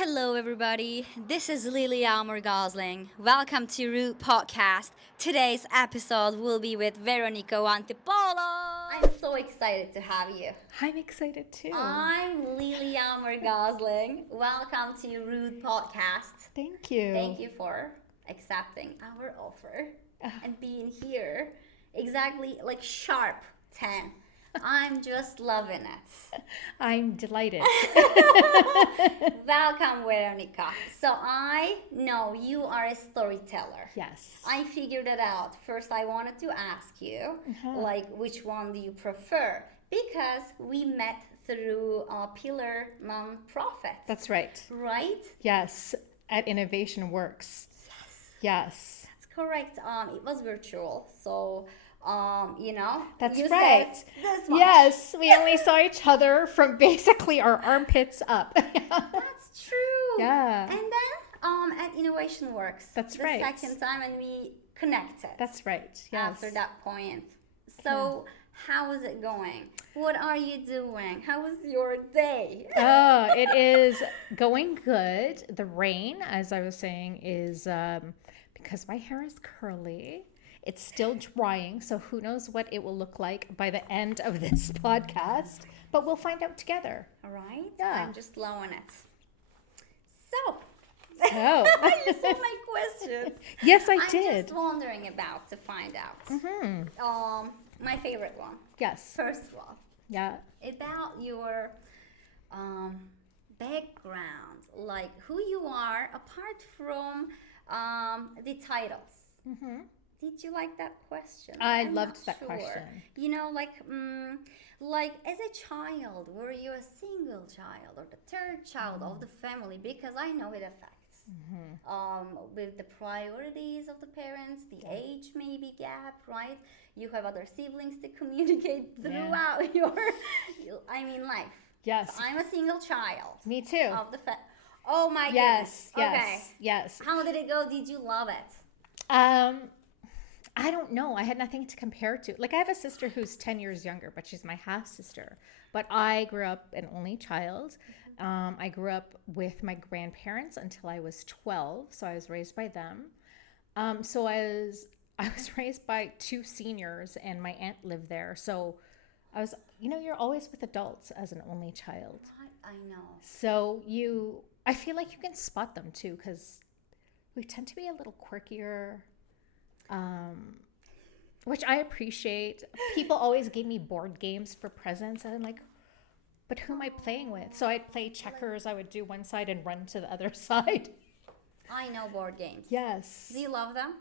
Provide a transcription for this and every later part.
Hello, everybody. This is Lilia Gosling. Welcome to Root Podcast. Today's episode will be with Veronica Antipolo. I'm so excited to have you. I'm excited too. I'm Lilia Gosling. Welcome to Root Podcast. Thank you. Thank you for accepting our offer and being here. Exactly like sharp 10. I'm just loving it. I'm delighted. Welcome, Veronica. So I know you are a storyteller. Yes. I figured it out. First, I wanted to ask you, like, which one do you prefer? Because we met through a Pillar nonprofit. That's right. Right? Yes. At Innovation Works. Yes. That's correct. It was virtual, so That's you right. said this much. Yes. We only saw each other from basically our armpits up. That's true. Yeah. And then at Innovation Works. That's the right. second time, and we connected. That's right. Yes. After that point. So, how is it going? What are you doing? How was your day? Oh, it is going good. The rain, as I was saying, is because my hair is curly. It's still drying, so who knows what it will look like by the end of this podcast. But we'll find out together. All right. Yeah. I'm just blowing it. So, Oh. you saw my question. Yes, I I'm did. just wondering about to find out. My favorite one. Yes. First of all, Yeah. about your background, like who you are apart from the titles. Did you like that question? I I'm loved not that sure. question. You know, like as a child, were you a single child or the third child of the family? Because I know it affects. With the priorities of the parents, the age maybe gap, right? You have other siblings to communicate throughout your life. Yes. So I'm a single child. Me too. Of the Oh my Yes. goodness. Yes. Okay. Yes. How did it go? Did you love it? I don't know. I had nothing to compare to. Like, I have a sister who's 10 years younger, but she's my half sister. But I grew up an only child. I grew up with my grandparents until I was 12, so I was raised by them. So I was raised by two seniors, and my aunt lived there. So I was, you're always with adults as an only child. I know. So I feel like you can spot them too, because we tend to be a little quirkier, which I appreciate. People always gave me board games for presents, and I'm like, but who am I playing with? So I'd play checkers. I would do one side and run to the other side. I know board games. Yes. Do you love them?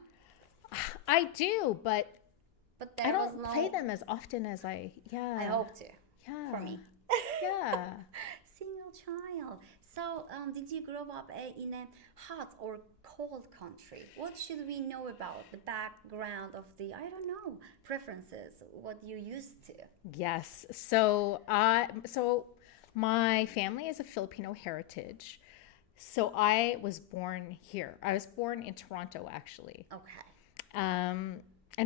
I do, but there I was don't no... play them as often as I hope to. Yeah. For me. Yeah. Single child. So, did you grow up in a hot or cold country? What should we know about the background of the, I don't know, preferences, what you used to? Yes. So my family is a Filipino heritage. So I was born here. I was born in Toronto, actually. Okay. And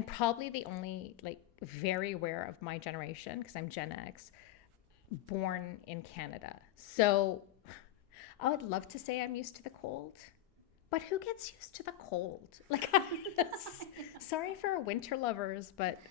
probably the only, like, very rare of my generation, because I'm Gen X, born in Canada. So I would love to say I'm used to the cold, but who gets used to the cold? Like, sorry for winter lovers, but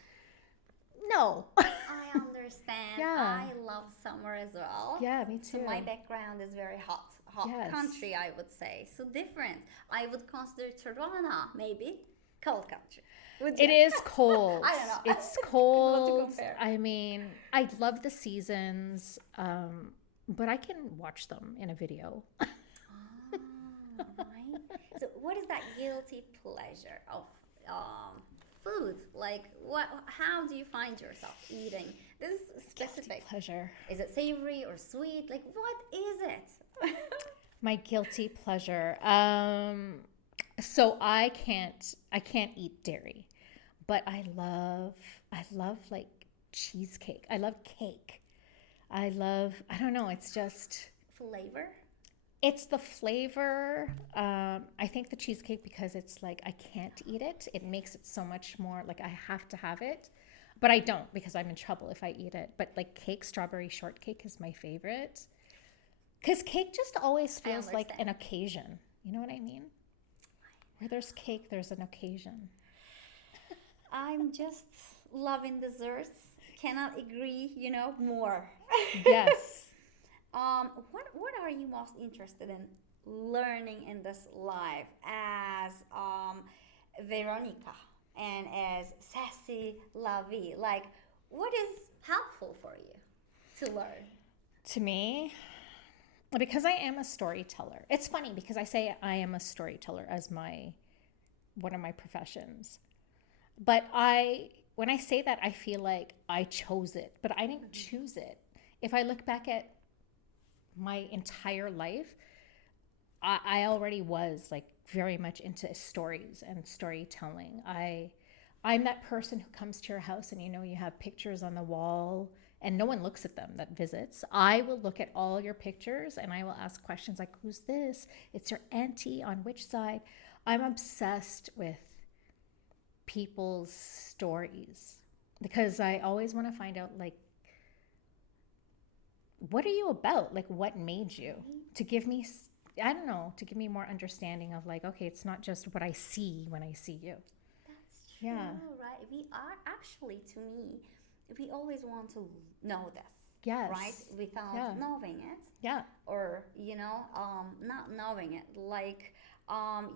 no. I understand. Yeah. I love summer as well. Yeah, me too. So my background is very hot Yes. country, I would say. So different. I would consider Toronto maybe cold country. It is cold. I don't know. It's What to cold. compare. I mean, I love the seasons, but I can watch them in a video. Right. So what is that guilty pleasure of food? Like how do you find yourself eating this specific? Pleasure. Is it savory or sweet? Like what is it? My guilty pleasure. So I can't eat dairy, but I love like cheesecake. I love cake. I don't know, it's just Flavor? it's the flavor. I think the cheesecake, because it's like I can't eat it. It makes it so much more like I have to have it. But I don't, because I'm in trouble if I eat it. But like cake, strawberry shortcake is my favorite. Because cake just always feels like an understand. occasion. You know what I mean? Where there's cake, there's an occasion. I'm just loving desserts. Cannot agree, more. Yes. What are you most interested in learning in this life as Veronica and as Sassy La V? Like, what is helpful for you to learn? To me, because I am a storyteller. It's funny because I say I am a storyteller as my one of my professions. But when I say that, I feel like I chose it, but I didn't choose it. If I look back at my entire life, I already was like very much into stories and storytelling. I'm that person who comes to your house and you have pictures on the wall and no one looks at them that visits. I will look at all your pictures and I will ask questions like, who's this? It's your auntie on which side? I'm obsessed with people's stories because I always want to find out, like, what are you about? Like, what made you? To give me, I don't know, to give me more understanding of, like, okay, it's not just what I see when I see you. That's true, Yeah. right? We are actually, to me, we always want to know this, Yes. right? Without Yeah. knowing it, Yeah. or not knowing it. Like,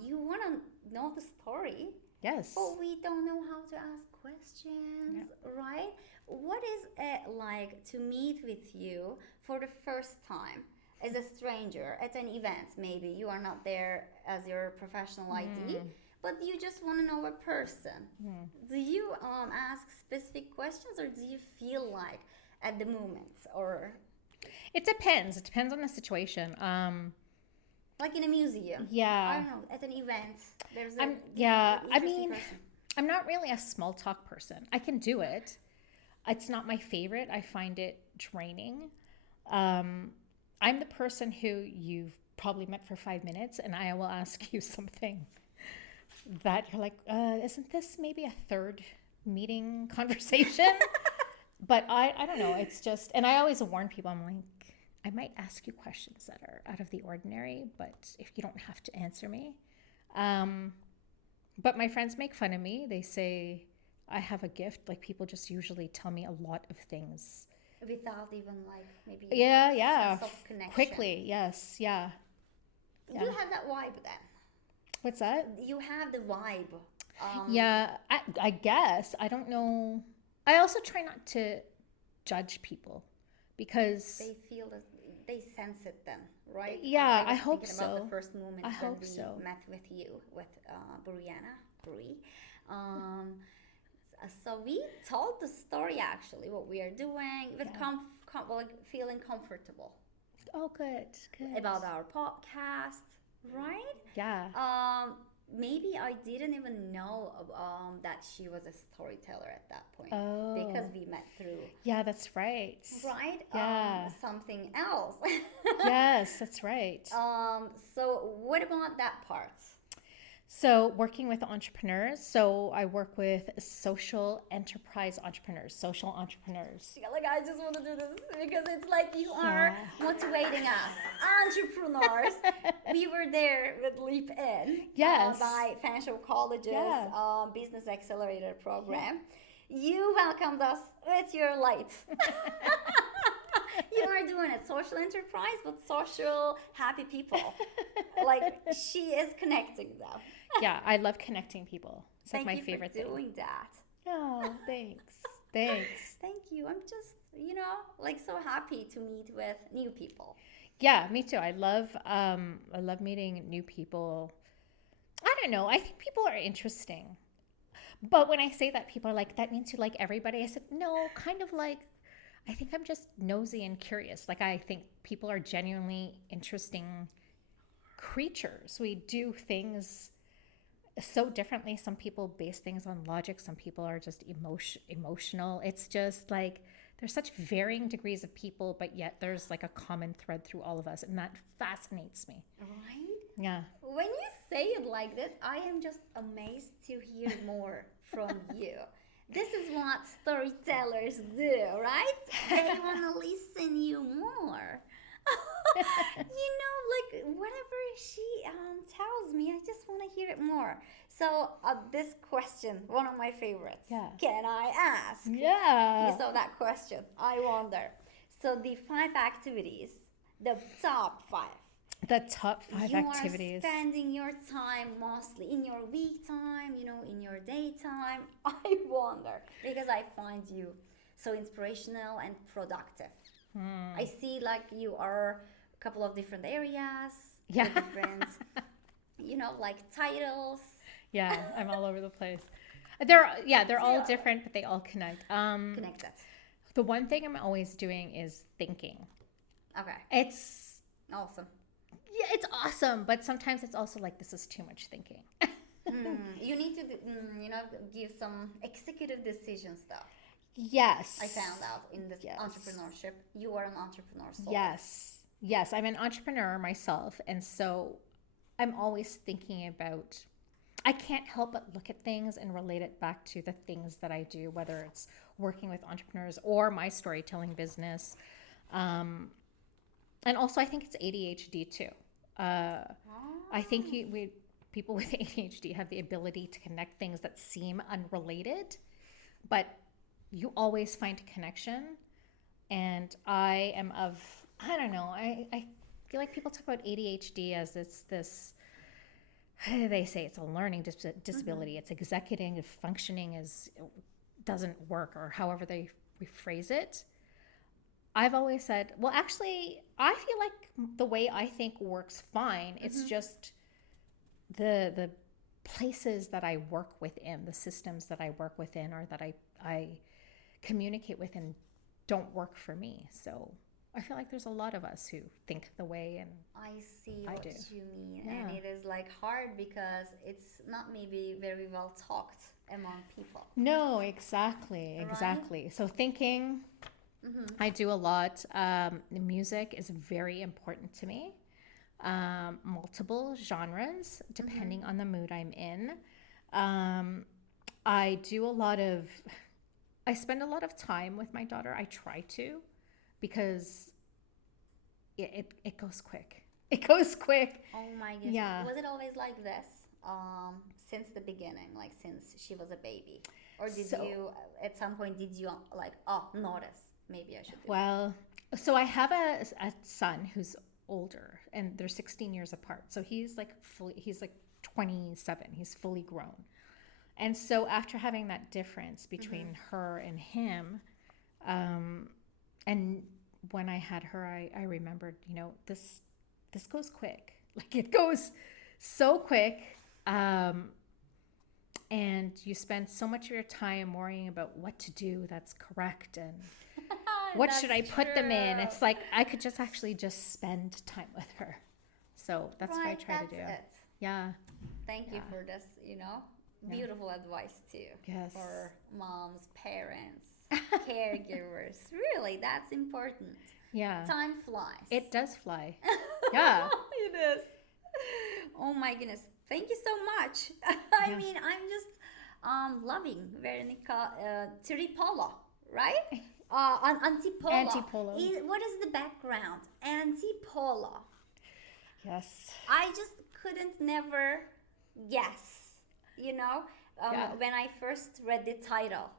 you want to know the story, Yes. but we don't know how to ask questions, right? What is it like to meet with you for the first time as a stranger at an event? Maybe you are not there as your professional ID, but you just want to know a person. Do you ask specific questions, or do you feel like at the moment, or It depends. It depends on the situation. like in a museum? I Yeah. don't know, at an event. There's a Yeah. I interesting mean, person. I'm not really a small talk person. I can do it. It's not my favorite. I find it draining. I'm the person who you've probably met for 5 minutes and I will ask you something that you're like, isn't this maybe a third meeting conversation? But I don't know. It's just, and I always warn people, I'm like, I might ask you questions that are out of the ordinary, but if you don't have to answer me. But my friends make fun of me. They say I have a gift. Like, people just usually tell me a lot of things. Without even like maybe Yeah. sense of connection. Quickly, yes, yeah. You have that vibe then. What's that? You have the vibe. Yeah, I guess. I don't know. I also try not to judge people because They feel that they sense it then, right? Yeah, was I hope thinking about so. the first moment I when hope we so. met with you, with Brie. Um, so we told the story actually, what we are doing, with like feeling comfortable oh, good, good. about our podcast, right? Yeah. Maybe I didn't even know that she was a storyteller at that point Oh. because we met through, Yeah, that's right. right? Yeah. Something else. Yes, that's right. So what about that part? So, working with entrepreneurs. So, I work with social enterprise entrepreneurs, social entrepreneurs. Yeah, like, I just want to do this because it's like you are motivating us, entrepreneurs. We were there with Leap In, Yes. by Financial College's Yeah. Business Accelerator program. You welcomed us with your light. You are doing it, social enterprise, but social happy people. Like, she is connecting them. Yeah, I love connecting people. It's like Thank my you favorite for thing. doing that. Oh, thanks. Thanks. Thank you. I'm just, like, so happy to meet with new people. Yeah, me too. I love meeting new people. I don't know. I think people are interesting. But when I say that, people are like, that means you like everybody. I said, no, kind of like, I think I'm just nosy and curious. Like, I think people are genuinely interesting creatures. We do things so differently. Some people base things on logic. Some people are just emotional. It's just like, there's such varying degrees of people, but yet there's like a common thread through all of us. And that fascinates me. Right? Yeah. When you say it like that, I am just amazed to hear more from you. This is what storytellers do, right? They want to listen you more. Like whatever she tells me, I just want to hear it more. So this question, one of my favorites. Yeah. Can I ask? Yeah. You saw that question. I wonder. So the 5 activities, the top 5. The top 5 You activities. are spending your time mostly in your week time, in your daytime. I wonder because I find you so inspirational and productive. I see like you are a couple of different areas, Yeah. with different, like titles. Yeah, I'm all over the place. They're all different, but they all connect. Connected. The one thing I'm always doing is thinking. Okay. It's Awesome. Yeah, it's awesome, but sometimes it's also like this is too much thinking. You need to, give some executive decisions though. Yes. I found out in this Yes. entrepreneurship, you are an entrepreneur. Soul. Yes, I'm an entrepreneur myself, and so I'm always thinking about. I can't help but look at things and relate it back to the things that I do, whether it's working with entrepreneurs or my storytelling business. And also, I think it's ADHD too. I think people with ADHD have the ability to connect things that seem unrelated, but you always find a connection. And I don't know, I feel like people talk about ADHD as it's this, they say it's a learning disability. It's executive functioning doesn't work, or however they rephrase it. I've always said, well, actually, I feel like the way I think works fine. It's just the places that I work within, the systems that I work within, or that I communicate within don't work for me. So I feel like there's a lot of us who think the way, and I see what do. you mean. Yeah. And it is like hard because it's not maybe very well talked among people. No, exactly. So thinking, I do a lot. Music is very important to me. Multiple genres, depending on the mood I'm in. I spend a lot of time with my daughter. I try to, because it goes quick. It goes quick. Oh my goodness. Yeah. Was it always like this? Since the beginning, like since she was a baby? Or did you, at some point, notice? Maybe I should do Well, so I have a son who's older, and they're 16 years apart. So he's like 27. He's fully grown. And so after having that difference between her and him, and when I had her, I remembered, this goes quick. Like, it goes so quick. And you spend so much of your time worrying about what to do that's correct, and what should I put them in? It's like I could just spend time with her. So that's what I try to do. It. Yeah. Thank you for this, beautiful advice too. Yes. For moms, parents, caregivers. Really, that's important. Yeah. Time flies. It does fly. Yeah. It is. Oh my goodness. Thank you so much. I mean, I'm just loving Veronica Tripolo, right? Antipolo. Antipolo. What is the background? Antipolo. Yes. I just couldn't never guess, when I first read the title.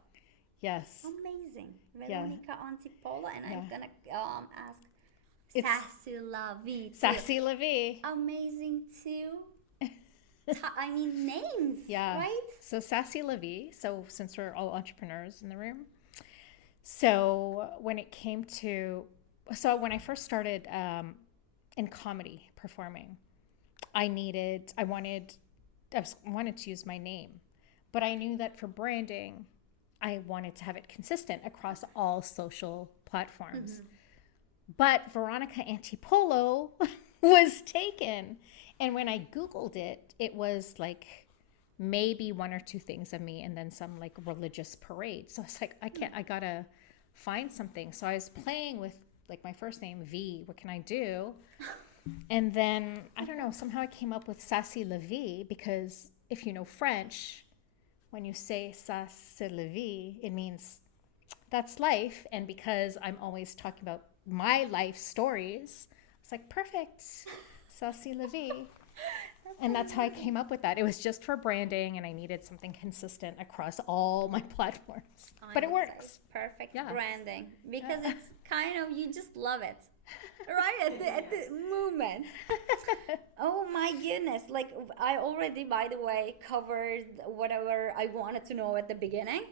Yes. Amazing. Veronica Antipolo, and I'm going to ask It's Sassy La V. Sassy La V. Amazing too. I mean, names, Yeah. right? So Sassy La V. So since we're all entrepreneurs in the room, so when I first started in comedy performing, I wanted to use my name, but I knew that for branding, I wanted to have it consistent across all social platforms. But Veronica Antipolo was taken. And when I Googled it, it was like maybe one or two things of me, and then some like religious parade. So I was like, I gotta find something. So I was playing with like my first name, V, what can I do? And then, I don't know, somehow I came up with Sassy La V, because if you know French, when you say Sassy La V, it means that's life. And because I'm always talking about my life stories, It's like, perfect, Sassy La V. And that's how I came up with that. It was just for branding, and I needed something consistent across all my platforms. But it works. Perfect Yeah. branding, because it's kind of, you just love it, right? At the moment. Oh my goodness! Like, I already, by the way, covered whatever I wanted to know at the beginning.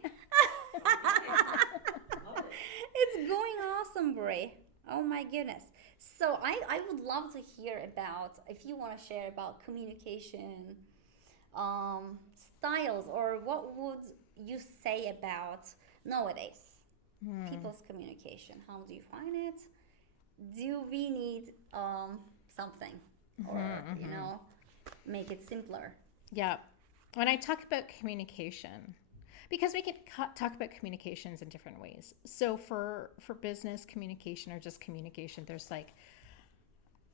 It's going awesome, Brie. Oh my goodness. So I would love to hear about, if you want to share about communication styles, or what would you say about nowadays people's communication? How do you find it? Do we need something, or you know, make it simpler? Yeah. When I talk about communication, because we can talk about communications in different ways. So for business communication, or just communication, there's like,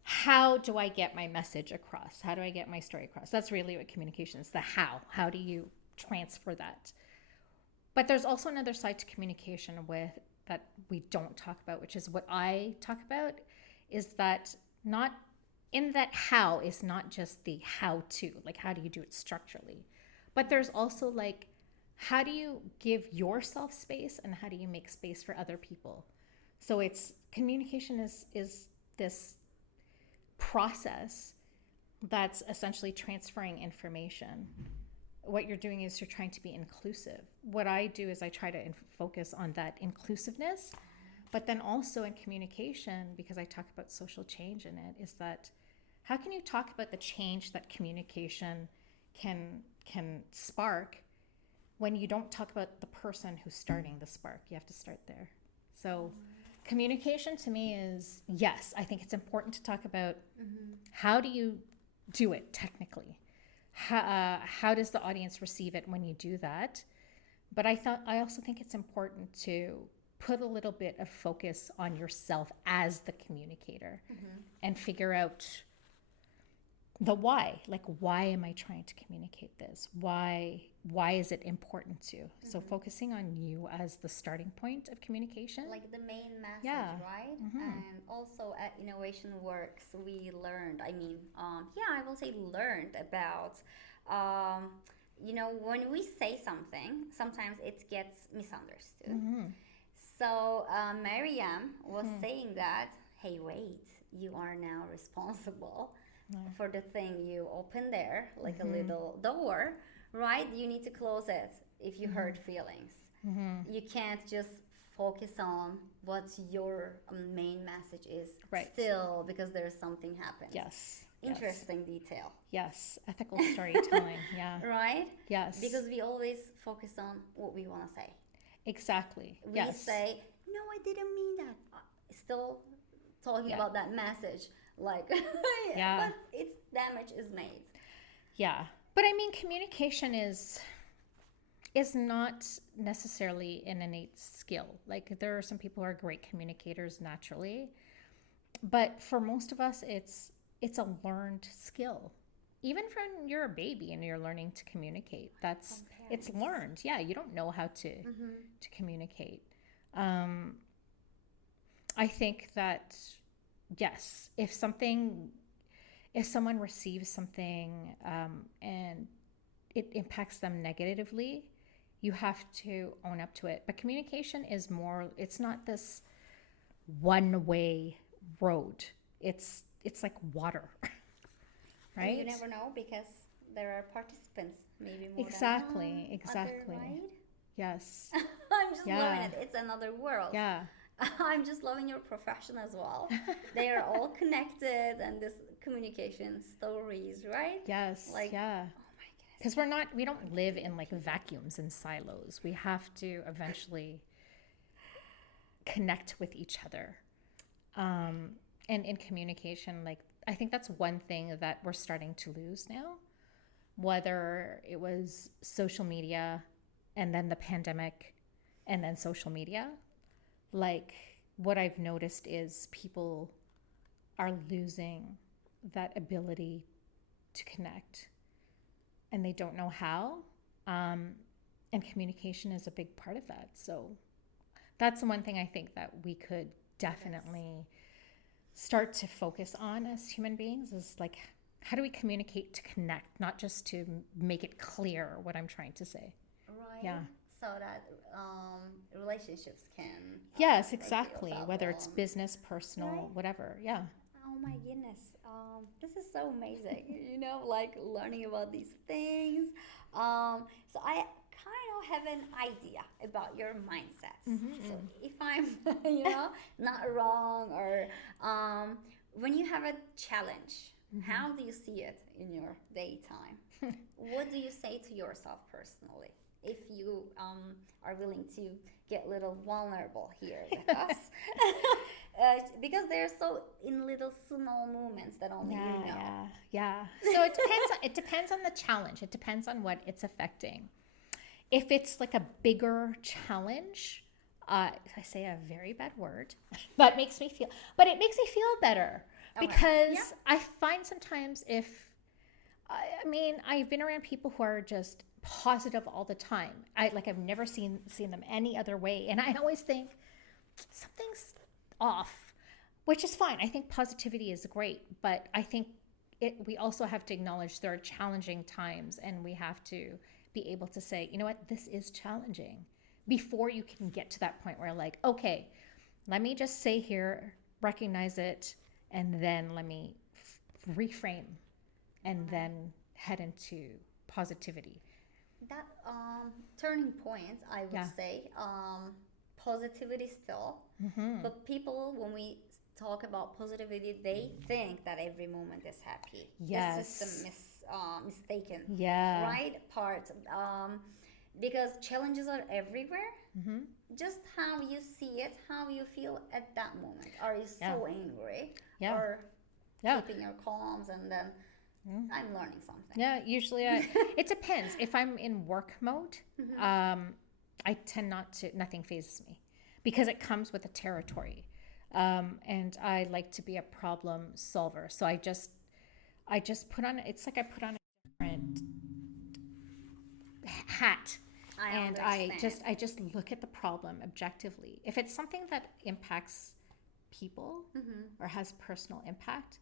how do I get my message across? How do I get my story across? That's really what communication is, the how. How do you transfer that? But there's also another side to communication with that we don't talk about, which is what I talk about, is that not in that how is not just the how to, like how do you do it structurally, but there's also like, how do you give yourself space, and how do you make space for other people? So it's communication is this process that's essentially transferring information. What you're doing is you're trying to be inclusive. What I do is I try to focus on that inclusiveness, but then also in communication, because I talk about social change in it, is that how can you talk about the change that communication can spark when you don't talk about the person who's starting the spark? You have to start there. So communication to me is, yes, I think it's important to talk about how do you do it technically? How does the audience receive it when you do that? But I also think it's important to put a little bit of focus on yourself as the communicator and figure out the why. Like, why am I trying to communicate this? Why is it important to? So focusing on you as the starting point of communication. Like the main message, right? And also at Innovation Works, we learned, I will say learned about, when we say something, sometimes it gets misunderstood. So Mariam was saying that, hey, wait, you are now responsible for the thing you open there, like a little door, right? You need to close it if you hurt feelings. You can't just focus on what your main message is still, because there's something happened. Yes. Interesting detail. Yes. Ethical storytelling. Yeah. Right? Yes. Because we always focus on what we want to say. Exactly. We say, no, I didn't mean that. Still talking about that message. Like, but its damage is made. Yeah. But I mean, communication is not necessarily an innate skill. Like, there are some people who are great communicators naturally, but for most of us, it's a learned skill. Even when you're a baby and you're learning to communicate, it's learned. Yeah, you don't know how to communicate. I think that, yes, if someone receives something and it impacts them negatively, you have to own up to it. But communication is more, it's not this one-way road. It's like water, right? And you never know, because there are participants, maybe more exactly. Other, right? Yes. I'm just loving it. It's another world. Yeah. I'm just loving your profession as well. They are all connected, and this communication stories, right? Yes. Like, yeah. oh my goodness. Because we don't live in like vacuums and silos. We have to eventually connect with each other. And in communication, like, I think that's one thing that we're starting to lose now, whether it was social media and then the pandemic and then social media. Like, what I've noticed is people are losing that ability to connect, and they don't know how. And communication is a big part of that. So that's the one thing I think that we could definitely start to focus on as human beings is like, how do we communicate to connect, not just to make it clear what I'm trying to say? Right. Yeah. So that relationships can. Yes, like, exactly. build up Whether it's on- business, personal, Right. whatever. Yeah. Oh my goodness. This is so amazing. Like learning about these things. So I kind of have an idea about your mindset. So if I'm, not wrong, or when you have a challenge, how do you see it in your daytime? What do you say to yourself personally? If you are willing to get a little vulnerable here with us, because they're so in little small moments that only you know. Yeah. So it depends. It depends on the challenge. It depends on what it's affecting. If it's like a bigger challenge, I say a very bad word, but it makes me feel better Okay. because Yeah. I find sometimes I mean, I've been around people who are just positive all the time. I've never seen them any other way, and I always think something's off, which is fine. I think positivity is great, but I think we also have to acknowledge there are challenging times, and we have to be able to say, you know what, this is challenging, before you can get to that point where like, okay, let me just say here, recognize it, and then let me reframe, and then head into positivity. That turning point, I would Yeah. say, positivity still. But people, when we talk about positivity, they think that every moment is happy. Yes. This is the mistaken, Yeah. right part. Because challenges are everywhere. Just how you see it, how you feel at that moment. Are you so angry? Yeah. Or Yeah. keeping your calms, and then I'm learning something. Yeah, usually it depends. If I'm in work mode, I tend nothing phases me, because it comes with the territory. And I like to be a problem solver. So I just put on, it's like I put on a different hat. And I just look at the problem objectively. If it's something that impacts people or has personal impact,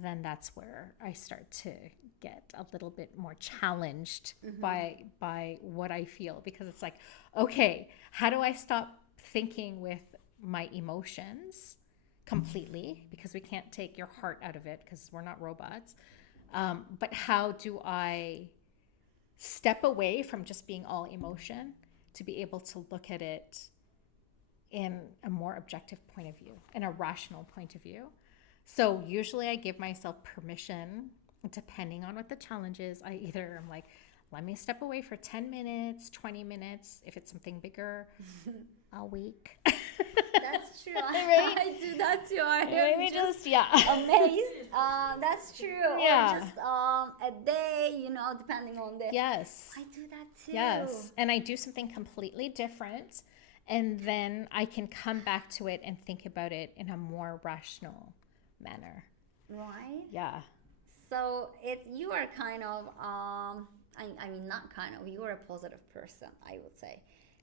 then that's where I start to get a little bit more challenged by what I feel, because it's like, okay, how do I stop thinking with my emotions completely, because we can't take your heart out of it because we're not robots, but how do I step away from just being all emotion to be able to look at it in a more objective point of view, in a rational point of view. So usually I give myself permission, depending on what the challenge is. I either am like, let me step away for 10 minutes, 20 minutes. If it's something bigger, a week. That's true. Right? I do that too. I Maybe am just, amazed. That's true. Yeah. Or just a day, depending on the. Yes. I do that too. Yes. And I do something completely different. And then I can come back to it and think about it in a more rational manner. Right. Yeah. So you are kind of I mean, not kind of, you are a positive person, I would say,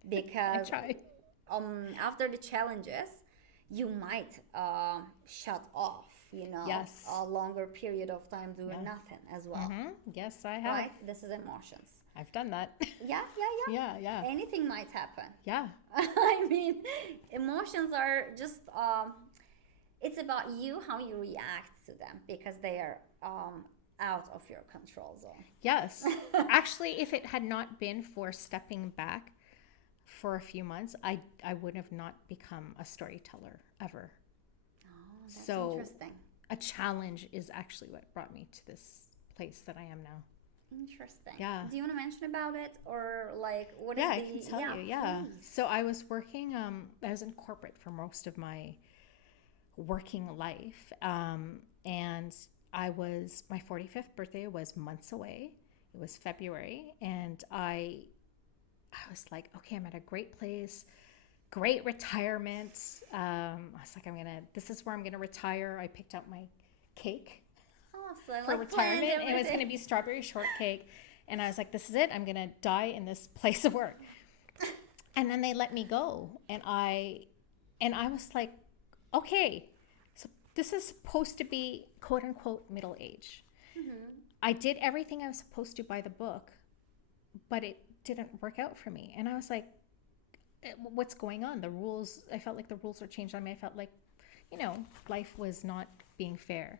because I try. After the challenges, you might shut off, Yes. a longer period of time doing nothing as well. Yes, I have. Right? This is emotions. I've done that. Yeah. Yeah. Anything might happen. Yeah. I mean, emotions are just it's about you, how you react to them, because they are out of your control zone. Yes. Actually, if it had not been for stepping back for a few months, I would have not become a storyteller ever. Oh, that's So interesting. a challenge is actually what brought me to this place that I am now. Interesting. Yeah. Do you want to mention about it, or like what is Yeah, the? I can tell you. Yeah. Please. So I was working. I was in corporate for most of my working life, and my 45th birthday was months away. It was February, and I was like, okay, I'm at a great place, great retirement. I was like, this is where I'm gonna retire. I picked out my cake Awesome. for retirement, and it was going to be strawberry shortcake. And I was like, this is it. I'm going to die in this place of work. And then they let me go. And I was like, okay, so this is supposed to be quote unquote middle age. I did everything I was supposed to by the book, but it didn't work out for me. And I was like, what's going on? The rules, I felt like the rules were changed on me. I felt like, life was not being fair.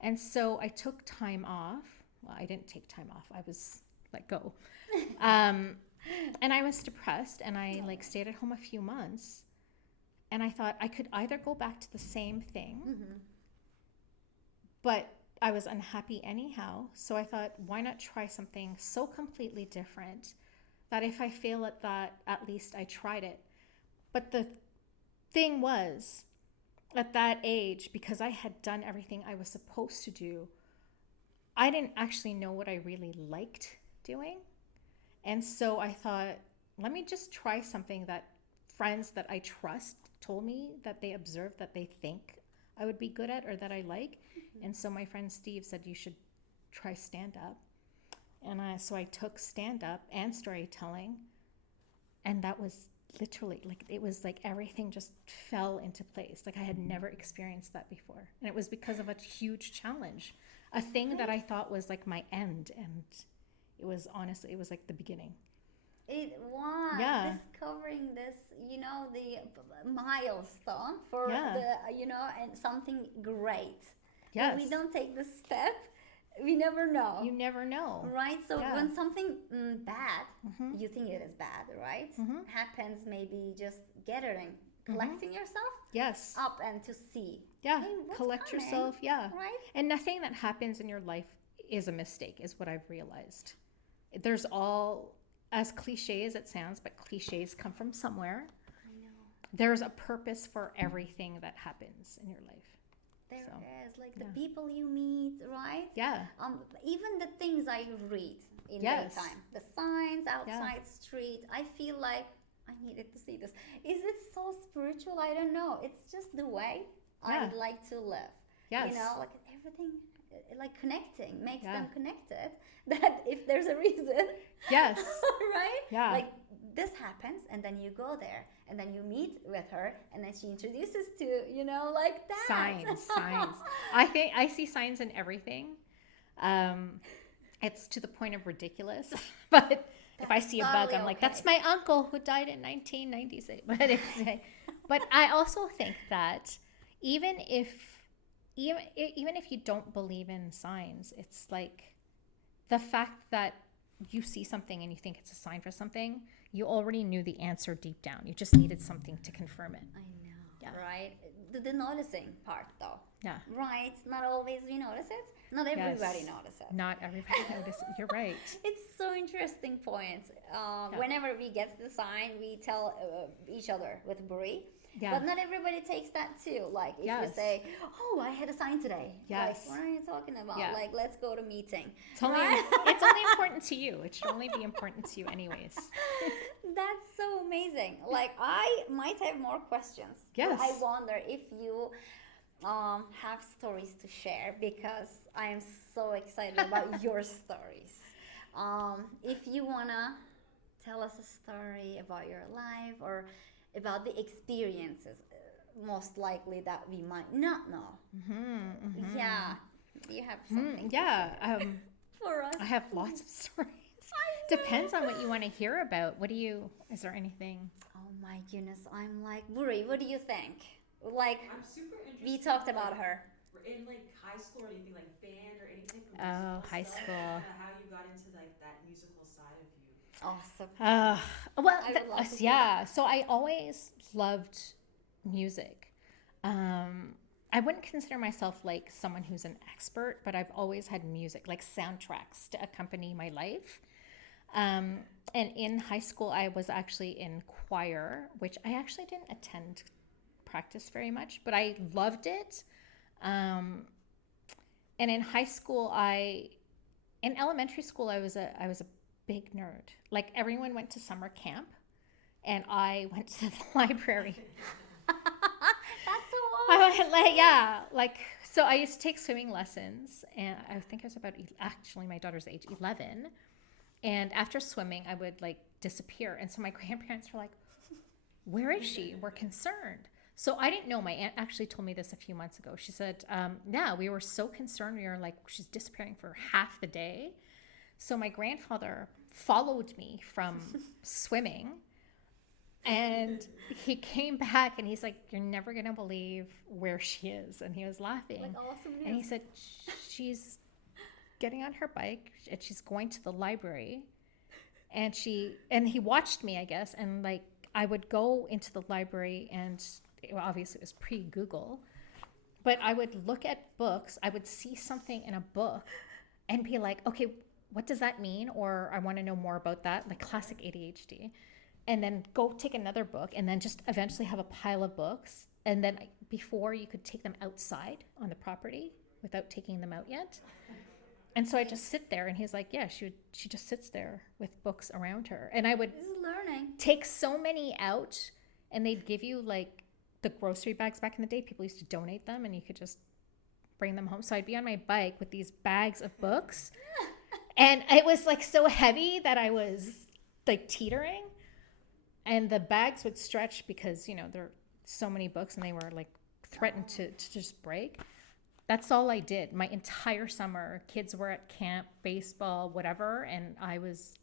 And so I took time off. Well, I didn't take time off. I was let go. And I was depressed, and I stayed at home a few months. And I thought I could either go back to the same thing, but I was unhappy anyhow. So I thought, why not try something so completely different that if I fail at that, at least I tried it. But the thing was, at that age, because I had done everything I was supposed to do, I didn't actually know what I really liked doing. And so I thought, let me just try something that friends that I trust told me that they observed that they think I would be good at or that I like. And so my friend Steve said, you should try stand-up. And so I took stand-up and storytelling. And that was literally, it was like everything just fell into place. Like I had never experienced that before. And it was because of a huge challenge, a thing that I thought was like my end. And it was honestly, it was like the beginning. It was discovering this, the milestone for the, and something great. Yes. When we don't take the step, we never know. You never know. Right? So when something bad, you think it is bad, right? Happens, maybe just gathering, collecting yourself yes up and to see. Yeah, hey, collect coming? yourself. Yeah. Right? And nothing that happens in your life is a mistake, is what I've realized. There's all, as cliche as it sounds, but cliches come from somewhere. I know. There's a purpose for everything that happens in your life. There is, the people you meet, right? Yeah. Even the things I read in daytime, the signs outside street, I feel like I needed to see this. Is it so spiritual? I don't know. It's just the way I'd like to live. Yes. Everything, connecting, makes them connected. That if there's a reason. Yes. Right? Yeah. This happens, and then you go there, and then you meet with her, and then she introduces to, that. Signs. I think I see signs in everything. It's to the point of ridiculous, but if I see a bug, I'm like, that's my uncle who died in 1996. But I also think that even if you don't believe in signs, it's like the fact that you see something and you think it's a sign for something, you already knew the answer deep down. You just needed something to confirm it. I know, right? The noticing part, though. Yeah. Right? Not always we notice it. Not everybody notices it. Not everybody notices. You're right. It's so interesting point. Whenever we get the sign, we tell each other with Brie. Yeah. But not everybody takes that too. Like if you say, "Oh, I had a sign today." Yes. What are you talking about? Yeah. Let's go to meeting. It's only important to you. It should only be important to you anyways. That's so amazing. I might have more questions. Yes. I wonder if you have stories to share, because I am so excited about your stories. If you wanna tell us a story about your life or about the experiences, most likely that we might not know. Yeah, do you have something? For us. I have lots of stories. Depends on what you want to hear about. Is there anything? Oh my goodness, I'm like, Buri, what do you think? I'm super interested. We talked about her. In high school or anything, band or anything from high stuff, school. How you got into that musical side of you. Awesome. So I always loved music. I wouldn't consider myself someone who's an expert, but I've always had music, soundtracks to accompany my life. And in high school, I was actually in choir, which I actually didn't attend practice very much, but I loved it. And in high school, in elementary school, I was a big nerd. Everyone went to summer camp, and I went to the library. That's so awesome. So I used to take swimming lessons, and I think I was actually my daughter's age, 11. And after swimming, I would disappear. And so my grandparents were like, where is she? We're concerned. So I didn't know. My aunt actually told me this a few months ago. She said, yeah, we were so concerned. We were like, she's disappearing for half the day. So my grandfather followed me from swimming, and he came back and he's like, you're never going to believe where she is. And he was laughing. Like awesome news. And he said, she's getting on her bike and she's going to the library. And he watched me, I guess. And like, I would go into the library and obviously it was pre-Google, but I would look at books. I would see something in a book and be like, okay, what does that mean? Or I want to know more about that, like classic ADHD. And then go take another book and then just eventually have a pile of books. And then before you could take them outside on the property without taking them out yet. And so I just sit there and he's like, yeah, she just sits there with books around her. And I would This is learning. take so many out and they'd give you like the grocery bags back in the day. People used to donate them and you could just bring them home. So I'd be on my bike with these bags of books and it was like so heavy that I was like teetering and the bags would stretch because, you know, there are so many books and they were like threatened to just break. That's all I did. My entire summer, kids were at camp, baseball, whatever, and I was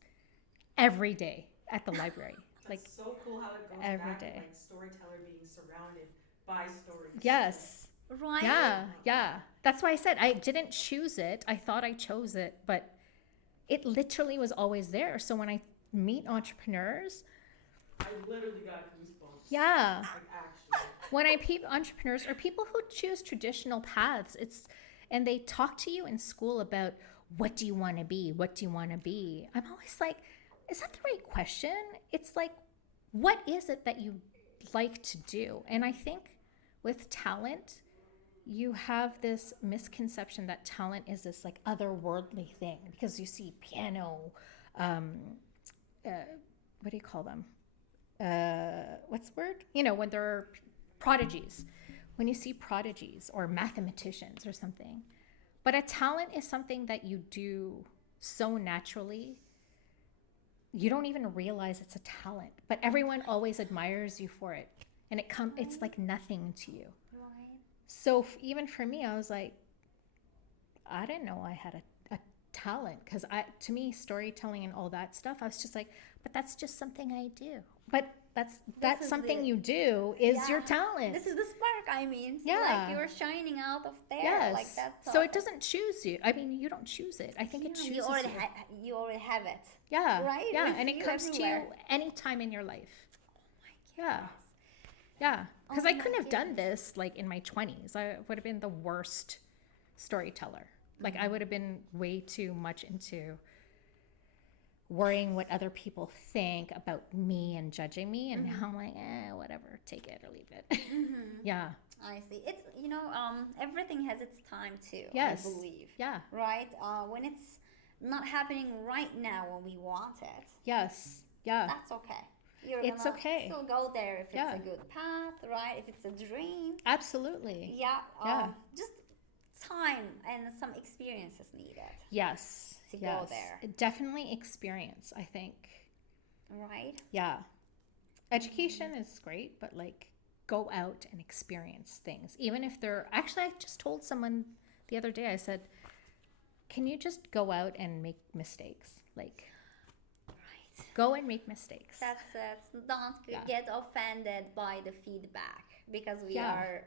every day at the library. That's like so cool how it goes every back day. to, like storyteller being surrounded by stories. Yes. Right? Yeah. That's why I said I didn't choose it. I thought I chose it, but it literally was always there. So when I meet entrepreneurs, I literally got goosebumps. yeah. Like actually. When I peep entrepreneurs or people who choose traditional paths, and they talk to you in school about what do you want to be? What do you want to be? I'm always like, is that the right question? It's like, what is it that you like to do? And I think with talent, you have this misconception that talent is this like otherworldly thing because you see piano, what do you call them? What's the word? You know, when they're prodigies, when you see prodigies or mathematicians or something. But a talent is something that you do so naturally, you don't even realize it's a talent, but everyone always admires you for it. And it's like nothing to you. Right. So even for me, I was like, I didn't know I had a talent because to me, storytelling and all that stuff, I was just like, but that's just something I do. But that's something you do is your talent. This is the spark, I mean. So Yeah. like you're shining out of there. Yes. Like that's So it doesn't choose you. I mean, you don't choose it. I think it chooses you already you. you already have it. Yeah. Right? Yeah. With And it you comes to you everywhere. any time in your life. Oh my Yeah. goodness. Yeah. Because Oh I my couldn't have done goodness. this like in my 20s. I would have been the worst storyteller. Like I would have been way too much into worrying what other people think about me and judging me. And now I'm like, whatever, take it or leave it. Yeah. I see. It's everything has its time too. Yes. I believe. Yeah. Right. When it's not happening right now when we want it, Yes. Yeah. that's okay. You're It's gonna okay. still go there if it's Yeah. a good path, right? If it's a dream. Absolutely. Yeah. Yeah. Just time and some experience is needed, Yes. To go yes. there. Definitely experience, I think. right? Yeah. Education is great, but like go out and experience things. Even if they're actually, I just told someone the other day, I said, can you just go out and make mistakes? Like, Right. go and make mistakes. That's don't Yeah. get offended by the feedback because we Yeah. are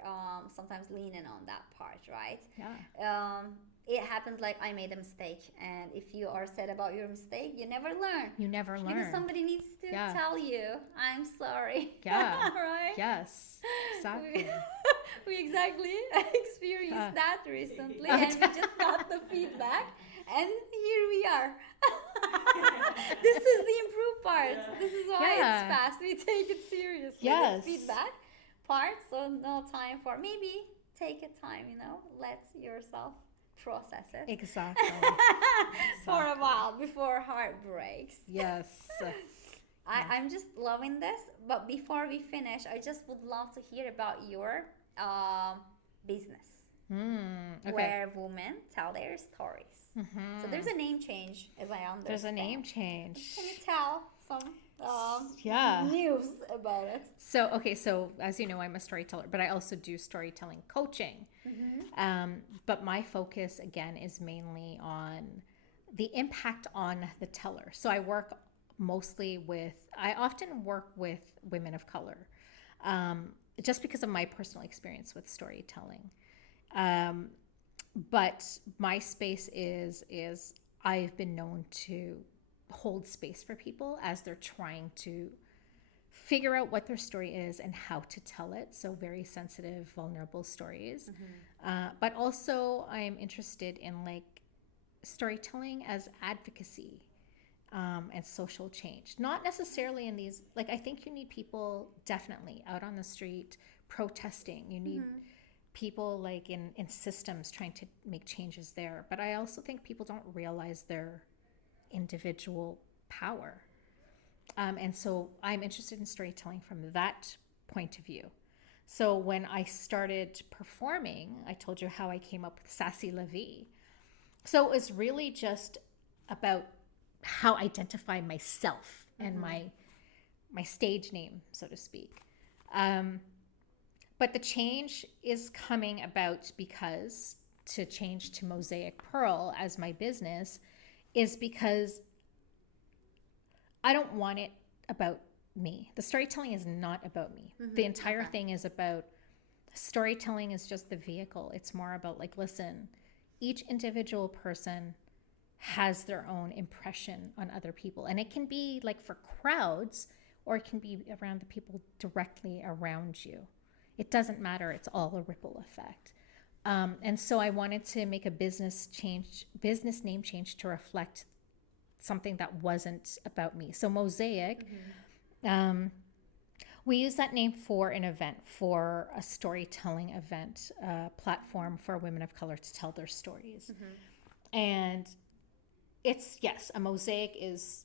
sometimes leaning on that part, right? Yeah. It happens like I made a mistake, and if you are sad about your mistake, you never learn. You never Because learn. somebody needs to Yeah. tell you, I'm sorry. Yeah. Right? Yes. Exactly. We exactly experienced that recently, and we just got the feedback, and here we are. This is the improved part. This is why Yeah. it's fast. We take it seriously. Yes. The feedback part, so no time for maybe take a time, let yourself process it Exactly. for a while before heart breaks. Yes. I'm just loving this, but before we finish, I just would love to hear about your business Okay. where women tell their stories. So there's a name change, as I understand. There's a name change. Can you tell some Yeah. news about it. So, okay, so as you know, I'm a storyteller, but I also do storytelling coaching. But my focus, again, is mainly on the impact on the teller. So I often work with women of color, just because of my personal experience with storytelling. But my space is I've been known to hold space for people as they're trying to figure out what their story is and how to tell it. So very sensitive, vulnerable stories. But also I'm interested in like storytelling as advocacy, and social change. Not necessarily in these, like I think you need people definitely out on the street protesting. You need people like in systems trying to make changes there. But I also think people don't realize their individual power. And so I'm interested in storytelling from that point of view. So when I started performing, I told you how I came up with Sassy La V. So it was really just about how I identify myself and my stage name, so to speak. But the change is coming about because to change to Mosaic Pearl as my business is because I don't want it about me. The storytelling is not about me. The entire thing is about storytelling is just the vehicle. It's more about like, listen, each individual person has their own impression on other people. And it can be like for crowds or it can be around the people directly around you. It doesn't matter. It's all a ripple effect. And so I wanted to make a business name change to reflect something that wasn't about me. So Mosaic, we use that name for an event, for a storytelling event, platform for women of color to tell their stories. And it's, yes, a mosaic is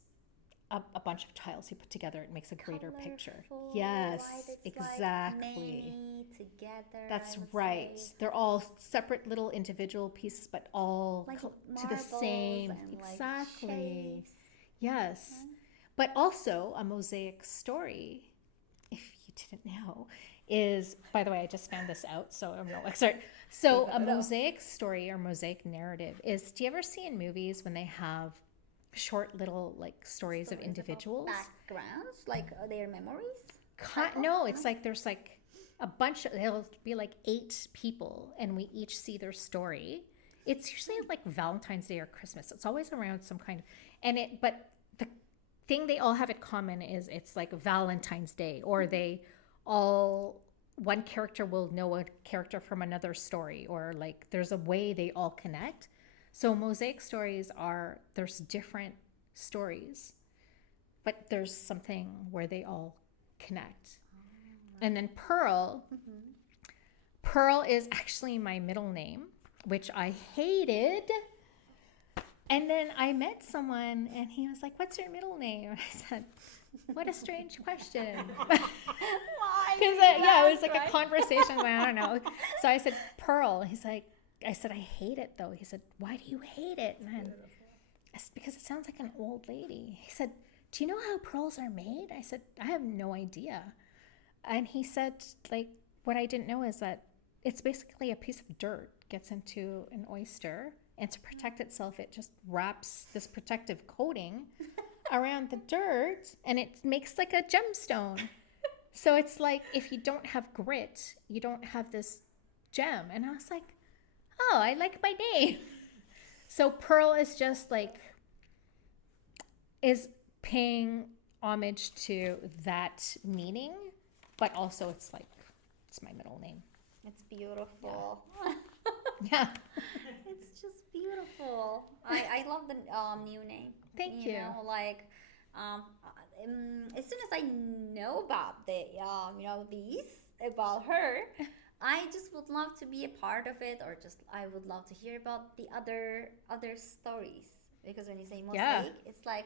a bunch of tiles you put together. It makes a greater picture. Yes, Right? It's exactly. like many together. That's I would right. say. They're all separate little individual pieces, but all Like to the marbles same. and, like, Exactly. shapes. Yes. But also a mosaic story, if you didn't know, is, by the way, I just found this out, so I'm no expert. So a mosaic story or mosaic narrative is, do you ever see in movies when they have short little like stories of Stories about individuals? backgrounds, like their memories. No, it's like there's like a bunch of, there'll be like 8 people and we each see their story. It's usually like Valentine's Day or Christmas. It's always around some kind of, but the thing they all have in common is it's like Valentine's Day, or one character will know a character from another story, or like there's a way they all connect. So mosaic stories there's different stories, but there's something where they all connect. And then Pearl is actually my middle name, which I hated. And then I met someone and he was like, "What's your middle name?" And I said, "What a strange question." Why? Because it was like a conversation. I don't know. So I said, "Pearl." I said, "I hate it though." He said, "Why do you hate it?" And I said, "Because it sounds like an old lady." He said, "Do you know how pearls are made?" I said, "I have no idea." And he said, like, what I didn't know is that it's basically a piece of dirt gets into an oyster, and to protect itself, it just wraps this protective coating around the dirt, and it makes like a gemstone. So it's like, if you don't have grit, you don't have this gem. And I was like, oh, I like my name. So Pearl is just like, is paying homage to that meaning, but also it's my middle name. It's beautiful. Yeah. It's just beautiful. I love the new name. Thank you. Know, like as soon as I know about the these about her, I just would love to be a part of it, or just I would love to hear about the other stories, because when you say mosaic, it's like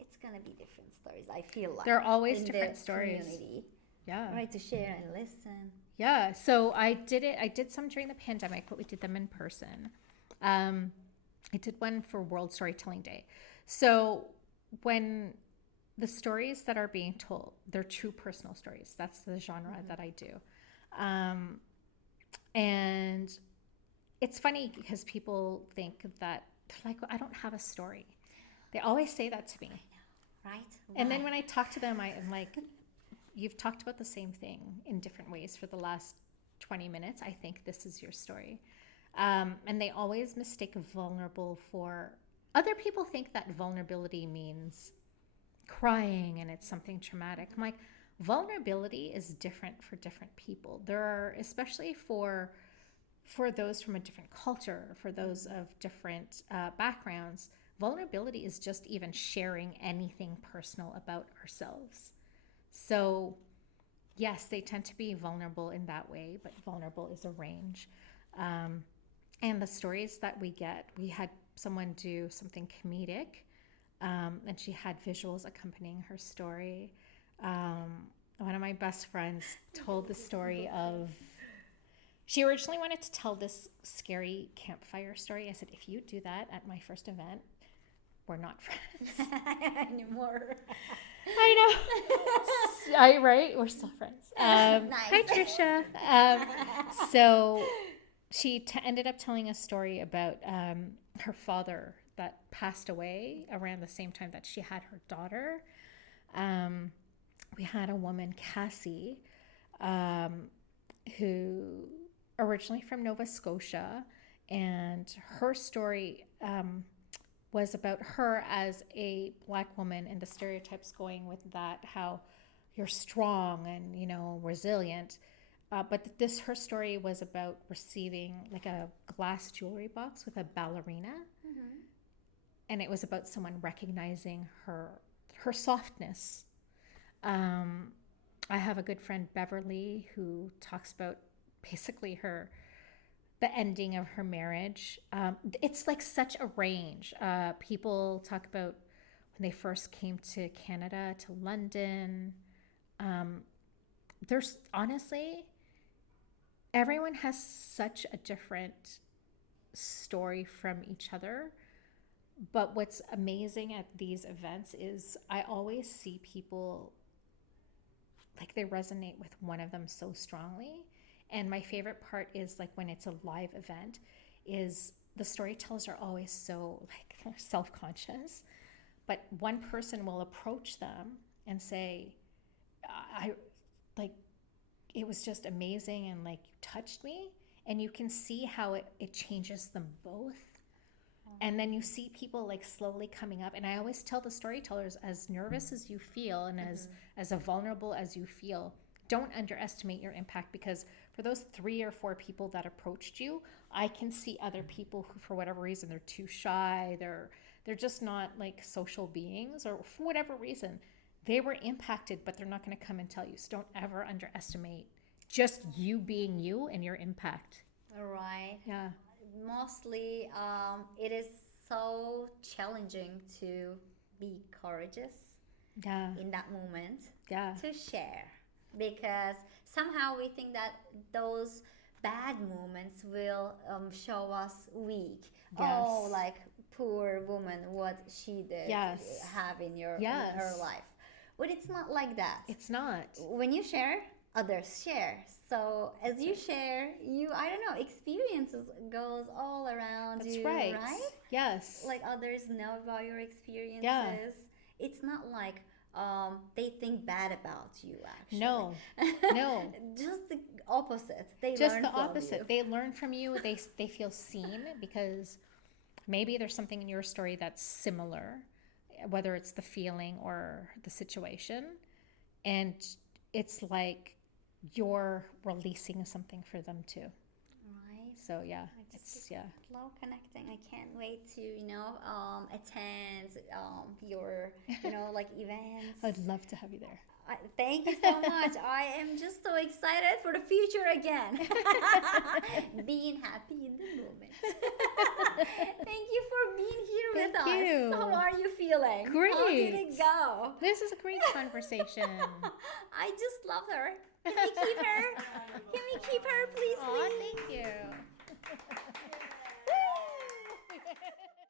it's gonna be different stories. I feel like there are always in different the stories. Community. Yeah. Right, to share and listen. Yeah. So I did some during the pandemic, but we did them in person. I did one for World Storytelling Day. So when the stories that are being told, they're true personal stories. That's the genre that I do. And it's funny because people think that, like, I don't have a story. They always say that to me. Right? And then when I talk to them, I'm like, you've talked about the same thing in different ways for the last 20 minutes. I think this is your story. And they always mistake vulnerable for, other people think that vulnerability means crying and it's something traumatic. I'm like, vulnerability is different for different people. There are, especially for those from a different culture, for those of different backgrounds, vulnerability is just even sharing anything personal about ourselves. So yes, they tend to be vulnerable in that way, but vulnerable is a range. And the stories that we get, we had someone do something comedic, and she had visuals accompanying her story. One of my best friends told the story of, she originally wanted to tell this scary campfire story. I said, if you do that at my first event, we're not friends anymore. I know. Right? We're still friends. Nice. Hi, Trisha. So she ended up telling a story about her father that passed away around the same time that she had her daughter. We had a woman, Cassie, who originally from Nova Scotia, and her story was about her as a Black woman, and the stereotypes going with that, how you're strong and, you know, resilient. But her story was about receiving like a glass jewelry box with a ballerina. Mm-hmm. And it was about someone recognizing her softness. I have a good friend, Beverly, who talks about basically the ending of her marriage. It's like such a range. People talk about when they first came to Canada, to London. There's honestly, everyone has such a different story from each other. But what's amazing at these events is I always see people, like, they resonate with one of them so strongly. And my favorite part is, like, when it's a live event, is the storytellers are always so, like, self-conscious. But one person will approach them and say, it was just amazing, and, like, you touched me. And you can see how it changes them both. And then you see people, like, slowly coming up. And I always tell the storytellers, as nervous as you feel and as vulnerable as you feel, don't underestimate your impact, because for those 3 or 4 people that approached you, I can see other people who, for whatever reason, they're too shy, they're just not, like, social beings, or for whatever reason, they were impacted, but they're not going to come and tell you. So don't ever underestimate just you being you and your impact. All right. Yeah. Mostly, it is so challenging to be courageous in that moment to share, because somehow we think that those bad moments will show us weak. Yes. Oh, like, poor woman, what she did have in her life. But it's not like that. It's not. When you share, others share. So as you share, I don't know, experiences goes all around you. That's right? Yes. Like, others know about your experiences. Yeah. It's not like they think bad about you, actually. No. Just the opposite. They learn from you. They feel seen, because maybe there's something in your story that's similar, whether it's the feeling or the situation. And it's like you're releasing something for them too. Right. So yeah, love connecting. I can't wait to attend your like events. I'd love to have you there. Thank you so much. I am just so excited for the future again. Being happy in the moment. Thank you for being here with us. Thank you. How are you feeling? Great. How did it go? This is a great conversation. I just love her. Can we keep her? Can we keep her, please? Aw, thank you.